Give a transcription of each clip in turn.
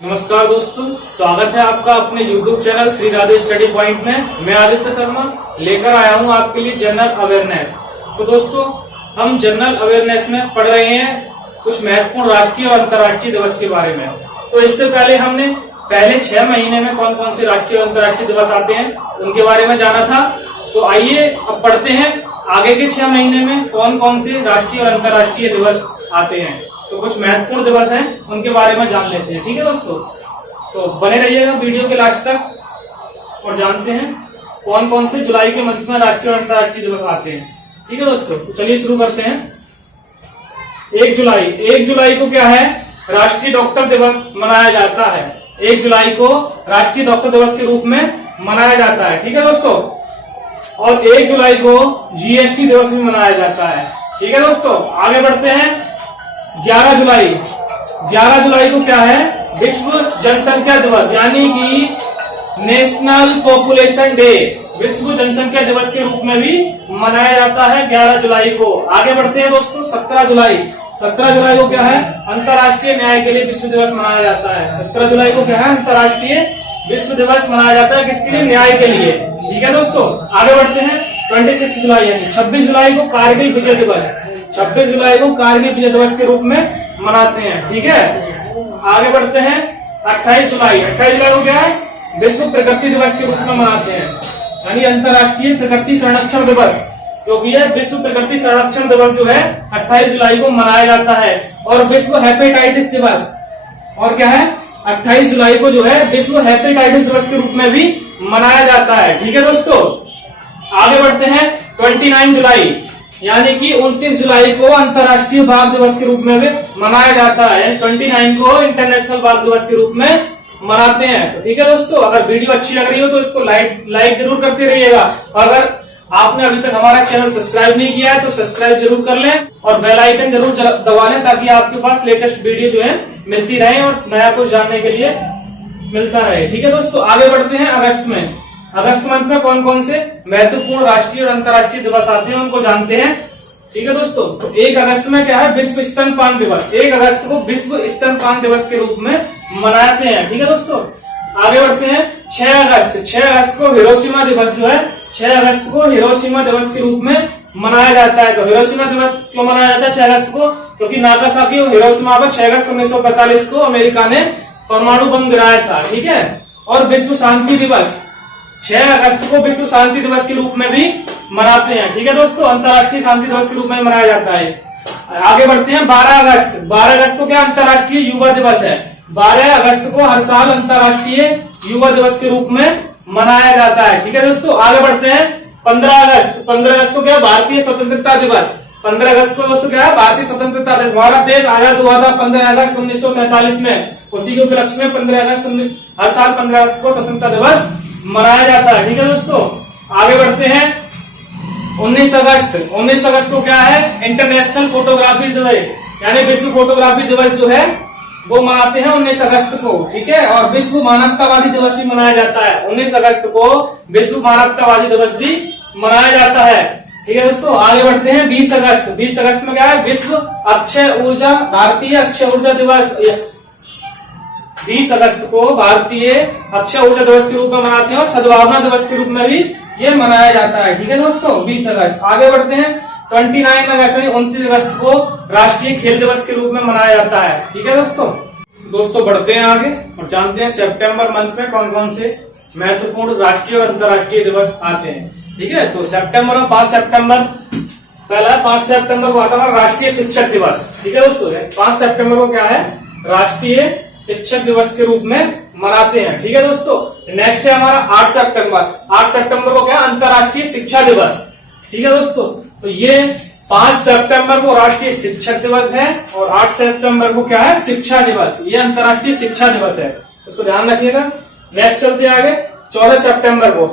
नमस्कार दोस्तों, स्वागत है आपका अपने YouTube channel Shri Radhe study point में। मैं आदित्य शर्मा लेकर आया हूं आपके लिए जनरल अवेयरनेस। तो दोस्तों, हम जनरल अवेयरनेस में पढ़ रहे हैं कुछ महत्वपूर्ण राष्ट्रीय और अंतर्राष्ट्रीय दिवस के बारे में। तो इससे पहले हमने पहले 6 महीने में कौन कौन से राष्ट्रीय और अंतर्राष्ट्रीय दिवस आते हैं उनके बारे में जाना था। तो आइए अब पढ़ते हैं आगे के 6 महीने में कौन कौन से राष्ट्रीय और अंतर्राष्ट्रीय दिवस आते हैं। तो कुछ महत्वपूर्ण दिवस हैं उनके बारे में जान लेते हैं। ठीक है दोस्तों, तो बने रहिएगा वीडियो के लास्ट तक और जानते हैं कौन कौन से जुलाई के मंथ में राष्ट्रीय और अंतर्राष्ट्रीय दिवस आते हैं। ठीक है दोस्तों, तो चलिए शुरू करते हैं। 1 जुलाई को क्या है, राष्ट्रीय डॉक्टर दिवस मनाया जाता है। 1 जुलाई को राष्ट्रीय डॉक्टर दिवस के रूप में मनाया जाता है। ठीक है दोस्तों, और 1 जुलाई को जीएसटी दिवस भी मनाया जाता है। ठीक है दोस्तों, आगे बढ़ते हैं। 11 जुलाई को क्या है, विश्व जनसंख्या दिवस यानी कि नेशनल पॉपुलेशन डे, विश्व जनसंख्या दिवस के रूप में भी मनाया जाता है 11 जुलाई को। आगे बढ़ते हैं दोस्तों। 17 जुलाई को क्या है, अंतर्राष्ट्रीय न्याय के लिए विश्व दिवस मनाया जाता है। 17 जुलाई को क्या है, अंतर्राष्ट्रीय विश्व दिवस मनाया जाता है। किसके लिए, न्याय के लिए। ठीक है दोस्तों, आगे बढ़ते हैं। 26 जुलाई यानी 26 जुलाई को कारगिल विजय दिवस, 26 जुलाई को कारगिल विजय दिवस के रूप में मनाते हैं। ठीक है, आगे बढ़ते हैं। 28 जुलाई को क्या है, विश्व प्रकृति दिवस के रूप में मनाते हैं, यानी अंतर्राष्ट्रीय प्रकृति संरक्षण दिवस, क्योंकि यह विश्व प्रकृति संरक्षण दिवस जो है 28 जुलाई को मनाया जाता है। और विश्व हेपेटाइटिस दिवस, और क्या है, 28 जुलाई को जो है विश्व हेपेटाइटिस दिवस के रूप में भी मनाया जाता है। ठीक है दोस्तों, आगे बढ़ते हैं। 29 जुलाई यानी कि 29 जुलाई को अंतर्राष्ट्रीय बाघ दिवस के रूप में भी मनाया जाता है। 29 को इंटरनेशनल बाघ दिवस के रूप में मनाते हैं। तो ठीक है दोस्तों, अगर वीडियो अच्छी लग रही हो तो इसको लाइक जरूर करते रहिएगा। और अगर आपने अभी तक हमारा चैनल सब्सक्राइब नहीं किया है तो सब्सक्राइब जरूर कर लें और बेल आइकन जरूर दबा लें, ताकि आपके पास लेटेस्ट वीडियो जो है मिलती रहे और नया कुछ जानने के लिए मिलता रहे। ठीक है दोस्तों, आगे बढ़ते हैं। अगस्त मंथ में कौन कौन से महत्वपूर्ण राष्ट्रीय और अंतर्राष्ट्रीय दिवस आते हैं उनको जानते हैं। ठीक है दोस्तों, तो 1 अगस्त में क्या है, विश्व स्तनपान दिवस। 1 अगस्त को विश्व स्तनपान दिवस के रूप में मनाते हैं। ठीक है दोस्तों, आगे बढ़ते हैं। 6 अगस्त को हिरोशिमा दिवस जो है, 6 अगस्त को हिरोशिमा दिवस के रूप में मनाया जाता है। तो हिरोशिमा दिवस क्यों मनाया जाता है 6 अगस्त को, क्योंकि नागासाकी और हिरोशिमा पर 6 अगस्त 1945 को अमेरिका ने परमाणु बम गिराया था। ठीक है, और विश्व शांति दिवस 6 अगस्त को विश्व शांति दिवस के रूप में भी मनाते हैं। ठीक है दोस्तों, अंतर्राष्ट्रीय शांति दिवस के रूप में मनाया जाता है। आगे बढ़ते हैं। 12 अगस्त को क्या अंतर्राष्ट्रीय युवा दिवस है। 12 अगस्त को हर साल अंतर्राष्ट्रीय युवा दिवस के रूप में मनाया जाता है। ठीक है दोस्तों, आगे बढ़ते हैं। 15 अगस्त को क्या भारतीय स्वतंत्रता दिवस। 15 अगस्त को दोस्तों क्या है, भारतीय स्वतंत्रता दिवस। हमारा देश आजाद हुआ था 15 अगस्त 1947 में। उसी के उपलक्ष्य में 15 अगस्त हर साल 15 अगस्त को स्वतंत्रता दिवस मनाया जाता है। ठीक है दोस्तों, आगे बढ़ते हैं। 19 अगस्त को क्या है, इंटरनेशनल फोटोग्राफी दिवस, यानी विश्व फोटोग्राफी दिवस जो है वो मनाते हैं 19 अगस्त को। ठीक है, और विश्व मानवतावादी दिवस भी मनाया जाता है। 19 अगस्त को विश्व मानवतावादी दिवस भी मनाया जाता है। ठीक है दोस्तों, आगे बढ़ते हैं। 20 अगस्त में क्या है, विश्व भारतीय अक्षय ऊर्जा दिवस। 20 अगस्त को भारतीय अक्षय ऊर्जा दिवस के रूप में मनाते हैं और सद्भावना दिवस के रूप में भी ये मनाया जाता है। ठीक है दोस्तों, 20 अगस्त। आगे बढ़ते हैं। 29 अगस्त यानी 29 अगस्त को राष्ट्रीय खेल दिवस के रूप में मनाया जाता है। ठीक है दोस्तों बढ़ते हैं आगे और जानते हैं सितंबर मंथ में कौन कौन से महत्वपूर्ण राष्ट्रीय और अंतर्राष्ट्रीय दिवस आते हैं। ठीक है, तो सितंबर में 5 सितंबर पहला 5 सितंबर को आता है राष्ट्रीय शिक्षक दिवस। ठीक है दोस्तों, 5 सितंबर को क्या है, राष्ट्रीय शिक्षक दिवस के रूप में मनाते हैं। ठीक है दोस्तों, नेक्स्ट है हमारा 8 सितंबर को क्या, अंतर्राष्ट्रीय शिक्षा दिवस। ठीक है दोस्तों, तो ये 5 सितंबर को राष्ट्रीय शिक्षक दिवस है और 8 सितंबर को क्या है, शिक्षा दिवस। ये अंतर्राष्ट्रीय शिक्षा दिवस है, उसको ध्यान रखिएगा। नेक्स्ट चलते हैं आगे। 14 सितंबर को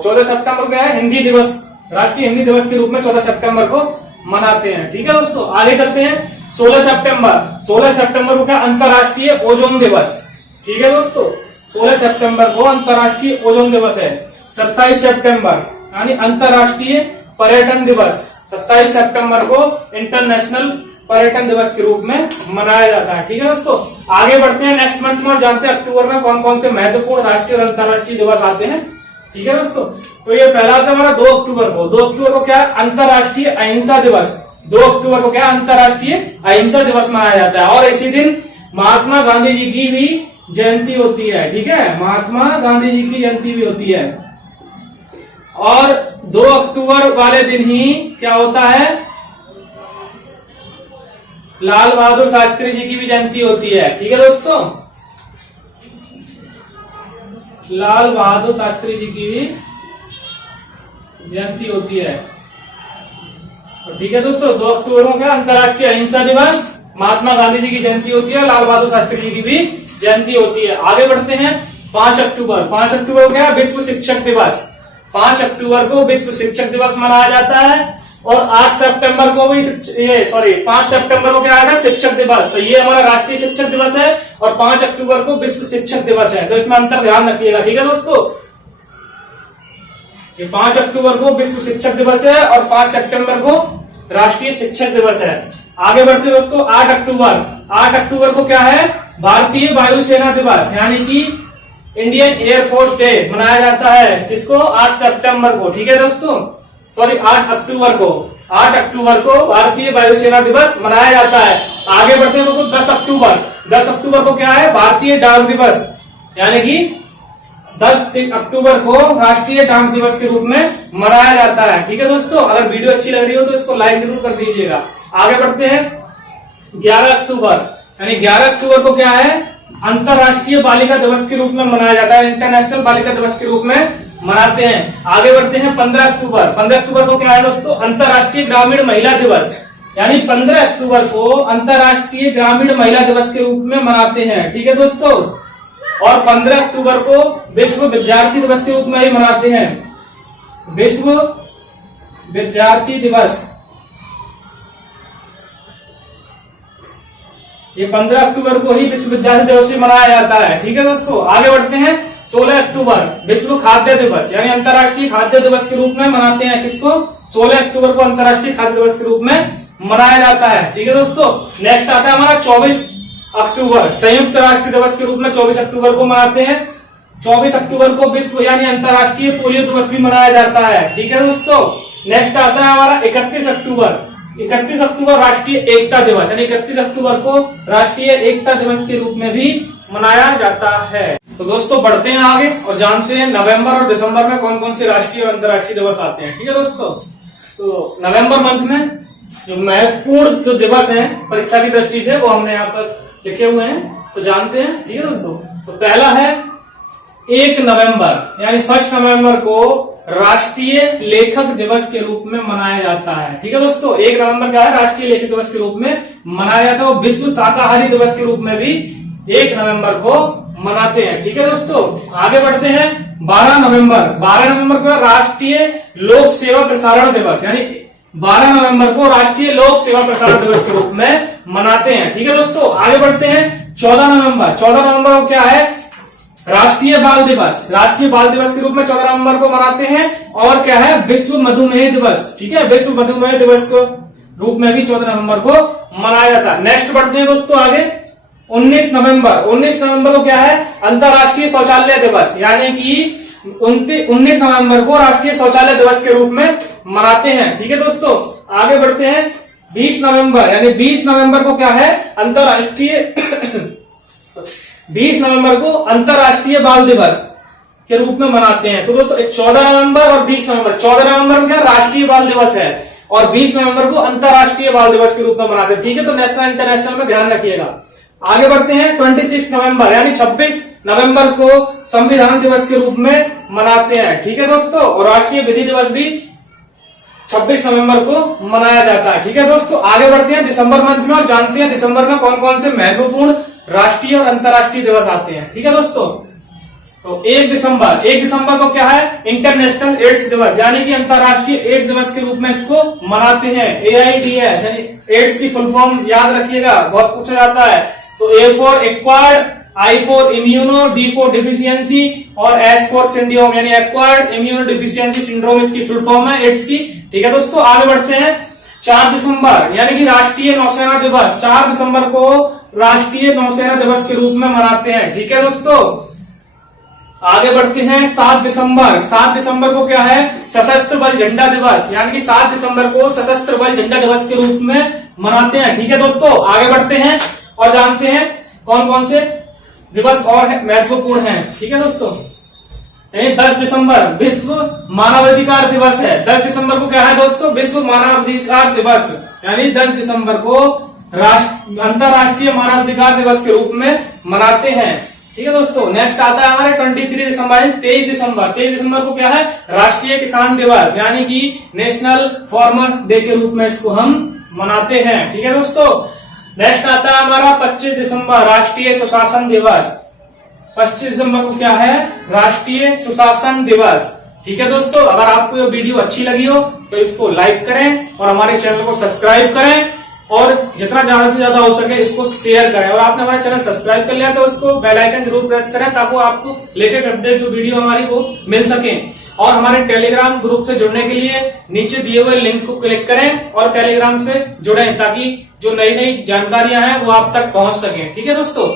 क्या है, हिंदी दिवस, राष्ट्रीय हिंदी दिवस के रूप में 14 सितंबर को मनाते हैं। ठीक है दोस्तों, आगे चलते हैं। 16 सितंबर को क्या, अंतर्राष्ट्रीय ओजोन दिवस। ठीक है दोस्तों, 16 सितंबर को अंतर्राष्ट्रीय ओजोन दिवस है। 27 सितंबर यानी अंतर्राष्ट्रीय पर्यटन दिवस 27 सितंबर को इंटरनेशनल पर्यटन दिवस के रूप में मनाया जाता है। ठीक है दोस्तों, आगे बढ़ते हैं नेक्स्ट मंथ में और जानते हैं अक्टूबर में कौन कौन से महत्वपूर्ण राष्ट्रीय और अंतर्राष्ट्रीय दिवस आते हैं। ठीक है दोस्तों, तो ये पहला आता है हमारा 2 अक्टूबर को। 2 अक्टूबर को क्या है? अंतर्राष्ट्रीय अहिंसा दिवस। 2 अक्टूबर को क्या अंतर्राष्ट्रीय अहिंसा दिवस मनाया जाता है। और इसी दिन महात्मा गांधी जी की भी जयंती होती है। ठीक है, महात्मा गांधी जी की जयंती भी होती है। और 2 अक्टूबर वाले दिन ही क्या होता है? लाल बहादुर शास्त्री जी की भी जयंती होती है। ठीक है दोस्तों, लाल बहादुर शास्त्री जी की भी जयंती होती है। ठीक है दोस्तों, 2 अक्टूबर को क्या अंतर्राष्ट्रीय अहिंसा दिवस, महात्मा गांधी जी की जयंती होती है, लाल बहादुर शास्त्री जी की भी जयंती होती है। आगे बढ़ते हैं 5 अक्टूबर। 5 अक्टूबर को क्या है? विश्व शिक्षक दिवस। 5 अक्टूबर को विश्व शिक्षक दिवस मनाया जाता है। और 8 सितंबर को भी 5 सितंबर को क्या आएगा? शिक्षक दिवस। तो ये हमारा राष्ट्रीय शिक्षक दिवस है और 5 अक्टूबर को विश्व शिक्षक दिवस है। तो इसमें अंतर ध्यान रखिएगा। ठीक है दोस्तों, ये 5 अक्टूबर को विश्व शिक्षक दिवस है और 5 सितंबर को राष्ट्रीय शिक्षक दिवस है। आगे बढ़ते हैं दोस्तों 8 अक्टूबर। 8 अक्टूबर को क्या है? भारतीय वायुसेना दिवस यानी कि इंडियन एयरफोर्स डे मनाया जाता है। किसको? 8 सितंबर को। ठीक है दोस्तों, 8 अक्टूबर को। 8 अक्टूबर को भारतीय वायुसेना दिवस मनाया जाता है। आगे बढ़ते हैं दोस्तों 10 अक्टूबर। 10 अक्टूबर को क्या है? भारतीय डाक दिवस यानी कि 10 अक्टूबर को राष्ट्रीय डाक दिवस के रूप में मनाया जाता है। ठीक है दोस्तों, अगर वीडियो अच्छी लग रही हो तो इसको लाइक जरूर कर दीजिएगा। आगे बढ़ते हैं 11 अक्टूबर यानी 11 अक्टूबर को क्या है? अंतर्राष्ट्रीय बालिका दिवस के रूप में मनाया जाता है। इंटरनेशनल बालिका दिवस के रूप में मनाते हैं। आगे बढ़ते हैं 15 अक्टूबर। 15 अक्टूबर को क्या है दोस्तों? अंतर्राष्ट्रीय ग्रामीण महिला दिवस यानी 15 अक्टूबर को अंतर्राष्ट्रीय ग्रामीण महिला दिवस के रूप में मनाते हैं। ठीक है दोस्तों, और 15 अक्टूबर को विश्व विद्यार्थी दिवस के रूप में ही मनाते हैं। विश्व विद्यार्थी दिवस ये 15 अक्टूबर को ही विश्व विद्यार्थी दिवस भी मनाया जाता है। ठीक है दोस्तों, आगे बढ़ते हैं 16 अक्टूबर विश्व खाद्य दिवस यानी अंतर्राष्ट्रीय खाद्य दिवस के रूप में मनाते हैं। किसको? 16 अक्टूबर को अंतर्राष्ट्रीय खाद्य दिवस के रूप में मनाया जाता है। ठीक है दोस्तों, नेक्स्ट आता है हमारा 24 अक्टूबर संयुक्त राष्ट्र दिवस के रूप में 24 अक्टूबर को मनाते हैं। 24 अक्टूबर को विश्व यानी अंतर्राष्ट्रीय पोलियो दिवस भी मनाया जाता है। ठीक है दोस्तों, नेक्स्ट आता है हमारा 31 अक्टूबर। 31 अक्टूबर राष्ट्रीय एकता दिवस यानी 31 अक्टूबर को राष्ट्रीय एकता दिवस के रूप में भी मनाया जाता है। तो दोस्तों बढ़ते हैं आगे और जानते हैं नवंबर और दिसंबर में कौन कौन से राष्ट्रीय और अंतर्राष्ट्रीय दिवस आते हैं। ठीक है दोस्तों, तो नवंबर मंथ में जो महत्वपूर्ण जो दिवस है परीक्षा की दृष्टि से वो हमने यहाँ पर लिखे हुए हैं, तो जानते हैं। ठीक है दोस्तों, तो पहला है 1 नवंबर यानी 1 नवंबर को राष्ट्रीय लेखक दिवस के रूप में मनाया जाता है। ठीक है दोस्तों, 1 नवंबर क्या है? राष्ट्रीय लेखक दिवस के रूप में मनाया जाता है। और विश्व शाकाहारी दिवस के रूप में भी 1 नवंबर को मनाते हैं। ठीक है दोस्तों, आगे बढ़ते हैं 12 नवंबर। 12 नवंबर को राष्ट्रीय लोक सेवा प्रसारण दिवस यानी 12 नवंबर को राष्ट्रीय लोक सेवा प्रसारण दिवस के रूप में मनाते हैं। ठीक है दोस्तों, आगे बढ़ते हैं 14 नवंबर। 14 नवंबर को क्या है? राष्ट्रीय बाल दिवस। राष्ट्रीय बाल दिवस के रूप में 14 नवंबर को मनाते हैं। और क्या है? विश्व मधुमेह दिवस। ठीक है, विश्व मधुमेह दिवस को रूप में भी 14 नवंबर को मनाया जाता है। नेक्स्ट बढ़ते हैं दोस्तों आगे 19 नवंबर। 19 नवंबर को क्या है? अंतर्राष्ट्रीय शौचालय दिवस यानी कि 19 नवंबर को राष्ट्रीय शौचालय दिवस के रूप में मनाते हैं। ठीक है दोस्तों, आगे बढ़ते हैं 20 नवंबर यानी 20 नवंबर को क्या है? अंतर्राष्ट्रीय 20 नवंबर को अंतर्राष्ट्रीय बाल दिवस के रूप में मनाते हैं। तो दोस्तों 14 नवंबर और 20 नवंबर 14 नवंबर को क्या राष्ट्रीय बाल दिवस है और 20 नवंबर को अंतर्राष्ट्रीय बाल दिवस के रूप में मनाते हैं। ठीक है, तो नेशनल इंटरनेशनल में ध्यान रखिएगा। आगे बढ़ते हैं 26 नवंबर यानी 26 नवंबर को संविधान दिवस के रूप में मनाते हैं। ठीक है दोस्तों, और राष्ट्रीय विधि दिवस भी 26 नवंबर को मनाया जाता है। ठीक है दोस्तों, आगे बढ़ते हैं दिसंबर मंथ में और जानते हैं दिसंबर में कौन कौन से महत्वपूर्ण राष्ट्रीय और अंतर्राष्ट्रीय दिवस आते हैं। ठीक है दोस्तों, तो 1 दिसंबर को क्या है? इंटरनेशनल एड्स दिवस यानी कि अंतर्राष्ट्रीय एड्स दिवस के रूप में इसको मनाते हैं। AIDS यानी एड्स की फुल फॉर्म याद रखिएगा, बहुत पूछा जाता है। तो A for acquired I for immuno, D for deficiency और S फॉर सिंड्रोम यानी एक्वायर्ड इम्यूनो डिफिशियंसी सिंड्रोम इसकी फुल फॉर्म है, एड्स की। ठीक है दोस्तों, आगे बढ़ते हैं। 4 दिसंबर यानी कि राष्ट्रीय नौसेना दिवस, 4 दिसंबर को राष्ट्रीय नौसेना दिवस के रूप में मनाते हैं। ठीक है दोस्तों, आगे बढ़ते हैं। 7 दिसंबर, 7 दिसंबर को क्या है, सशस्त्र बल झंडा दिवस, यानी कि 7 दिसंबर को सशस्त्र बल झंडा दिवस के रूप में मनाते हैं। ठीक है दोस्तों, आगे बढ़ते हैं और जानते हैं कौन कौन से दिवस और महत्वपूर्ण हैं। ठीक है दोस्तों, 10 दिसंबर विश्व मानवाधिकार दिवस है। 10 दिसंबर को क्या है दोस्तों, विश्व मानवाधिकार दिवस, यानी 10 दिसंबर को अंतर्राष्ट्रीय मानवाधिकार दिवस के रूप में मनाते हैं। ठीक है दोस्तों, नेक्स्ट आता है हमारे 23 दिसंबर, 23 दिसंबर। 23 दिसंबर को क्या है, राष्ट्रीय किसान दिवस, यानी कि नेशनल फार्मर डे के रूप में इसको हम मनाते हैं। ठीक है दोस्तों, नेक्स्ट आता है हमारा 25 दिसंबर, राष्ट्रीय सुशासन दिवस। 25 दिसंबर को क्या है, राष्ट्रीय सुशासन दिवस। ठीक है दोस्तों, अगर आपको ये वीडियो अच्छी लगी हो तो इसको लाइक करें और हमारे चैनल को सब्सक्राइब करें और जितना ज्यादा से ज्यादा हो सके इसको शेयर करें। और आपने हमारा चैनल सब्सक्राइब कर लिया तो उसको बेल आइकन जरूर प्रेस करें ताकि आपको लेटेस्ट अपडेट जो वीडियो हमारी वो मिल सके। और हमारे टेलीग्राम ग्रुप से जुड़ने के लिए नीचे दिए हुए लिंक को क्लिक करें और टेलीग्राम से जुड़ें ताकि जो नई नई जानकारियां हैं वो आप तक पहुंच सके। ठीक है दोस्तों,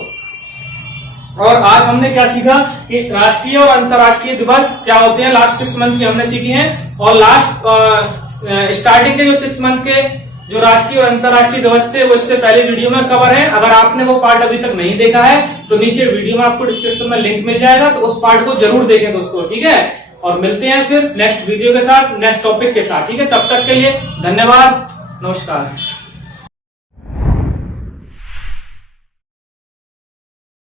और आज हमने क्या सीखा कि राष्ट्रीय और अंतर्राष्ट्रीय दिवस क्या होते हैं, लास्ट 6 मंथ की हमने सीखी हैं। और लास्ट स्टार्टिंग के जो 6 मंथ के जो राष्ट्रीय और अंतर्राष्ट्रीय दिवस थे वो इससे पहले वीडियो में कवर है। अगर आपने वो पार्ट अभी तक नहीं देखा है तो नीचे वीडियो में आपको डिस्क्रिप्शन में लिंक मिल जाएगा, तो उस पार्ट को जरूर देखें दोस्तों। ठीक है, और मिलते हैं फिर नेक्स्ट वीडियो के साथ, नेक्स्ट टॉपिक के साथ। ठीक है, तब तक के लिए धन्यवाद, नमस्कार।